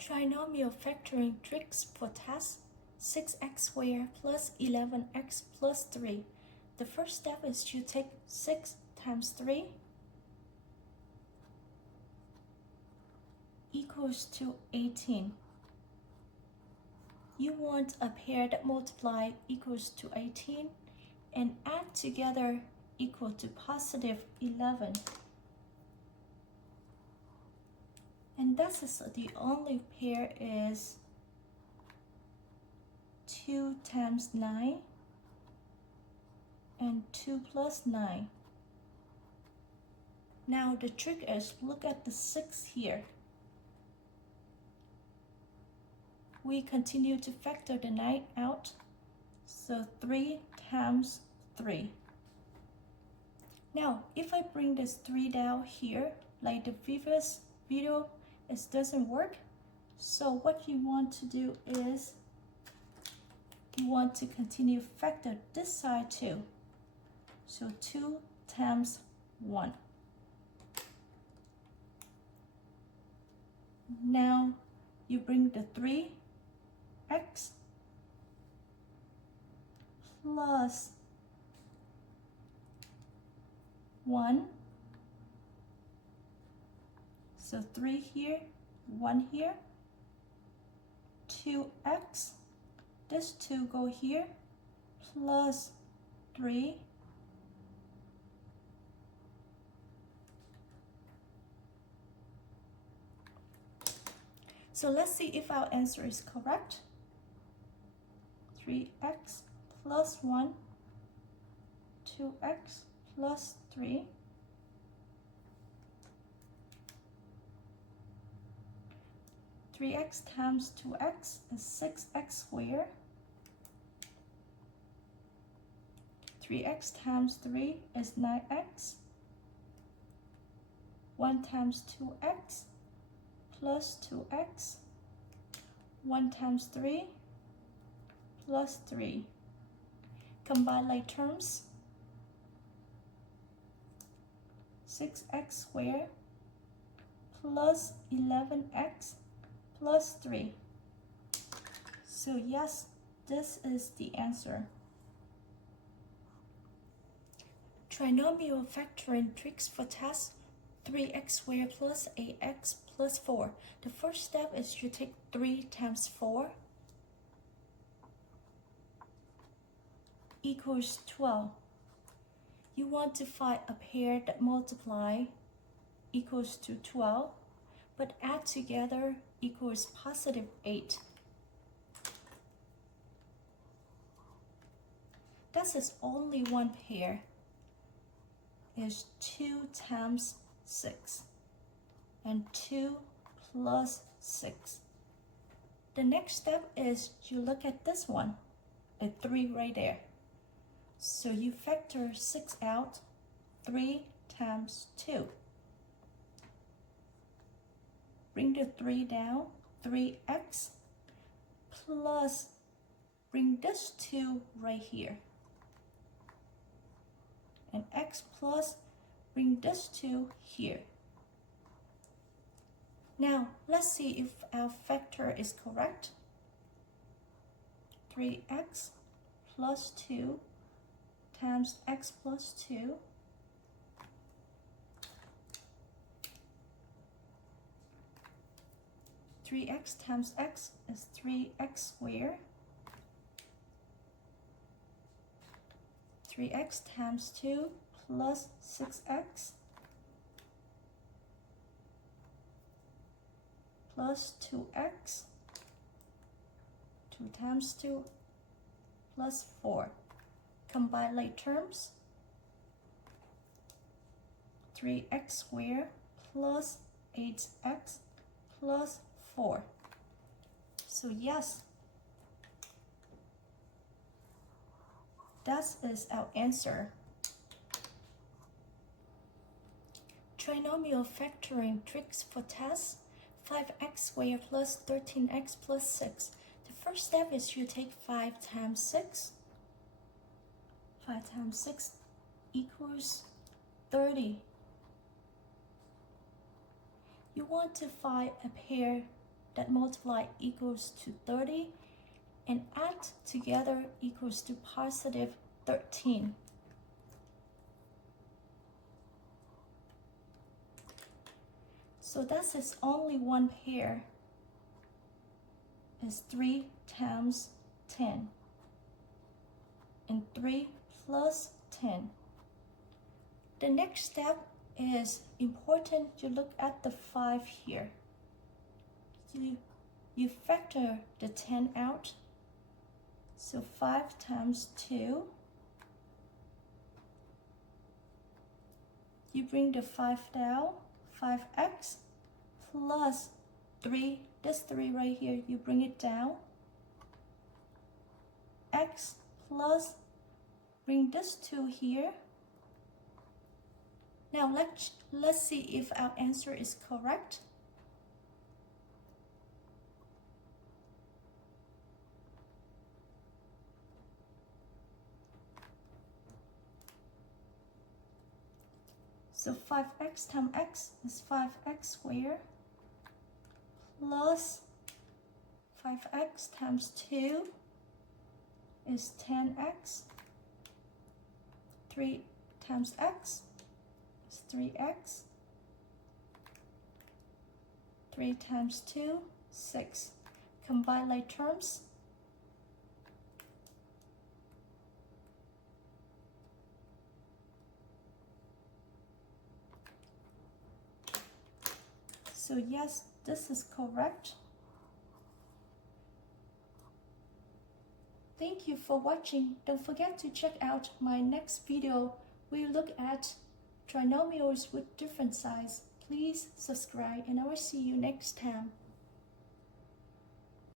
Trinomial factoring tricks for test 6x² plus 11x plus 3. The first step is to take 6 times 3 equals to 18. You want a pair that multiply equals to 18 and add together equal to positive 11. And this is the only pair is 2 times 9 and 2 plus 9. Now the trick is look at the 6 here. We continue to factor the 9 out, so 3 times 3. Now if I bring this 3 down here, like the previous video, it doesn't work. So what you want to do is you want to continue factor this side too. So 2 times 1. Now you bring the 3x plus 1. So 3 here, 1 here, 2x, this 2 go here, plus 3, so let's see if our answer is correct. 3x plus 1, 2x plus 3, 3x times 2x is 6x². 3x times 3 is 9x. 1 times 2x plus 2x. 1 times 3 plus 3. Combine like terms. 6x² plus 11x plus 3. So yes, this is the answer. Trinomial factoring tricks for test 3x² plus 8x plus 4. The first step is to take 3 times 4 equals 12. You want to find a pair that multiply equals to 12, but add together equals positive 8. This is only one pair. Is 2 times 6 and 2 plus 6. The next step is you look at this one, a 3 right there. So you factor 6 out, 3 times 2. Bring the 3 down, 3x plus, bring this 2 right here. And x plus, bring this 2 here. Now, let's see if our factor is correct. 3x plus 2 times x plus 2 3x times x is 3x². 3x times 2 plus 6x plus 2x, 2 times 2 plus 4. Combine like terms. 3x² plus 8x plus 4. So yes, that is our answer. Trinomial factoring tricks for test 5x² plus 13x plus 6. The first step is you take 5 times 6. 5 times 6 equals 30. You want to find a pair that multiply equals to 30 and add together equals to positive 13. So that is only one pair is 3 times 10 and 3 plus 10. The next step is important. You look at the 5 here. You factor the 10 out. So 5 times 2. You bring the 5 down. 5x plus 3. This 3 right here, you bring it down. X plus, bring this 2 here. Now let's see if our answer is correct. So 5x times x is 5x squared plus 5x times 2 is 10x. 3 times x is 3x. 3 times 2, 6. Combine like terms. So yes, this is correct. Thank you for watching. Don't forget to check out my next video. We look at trinomials with different sides. Please subscribe and I will see you next time.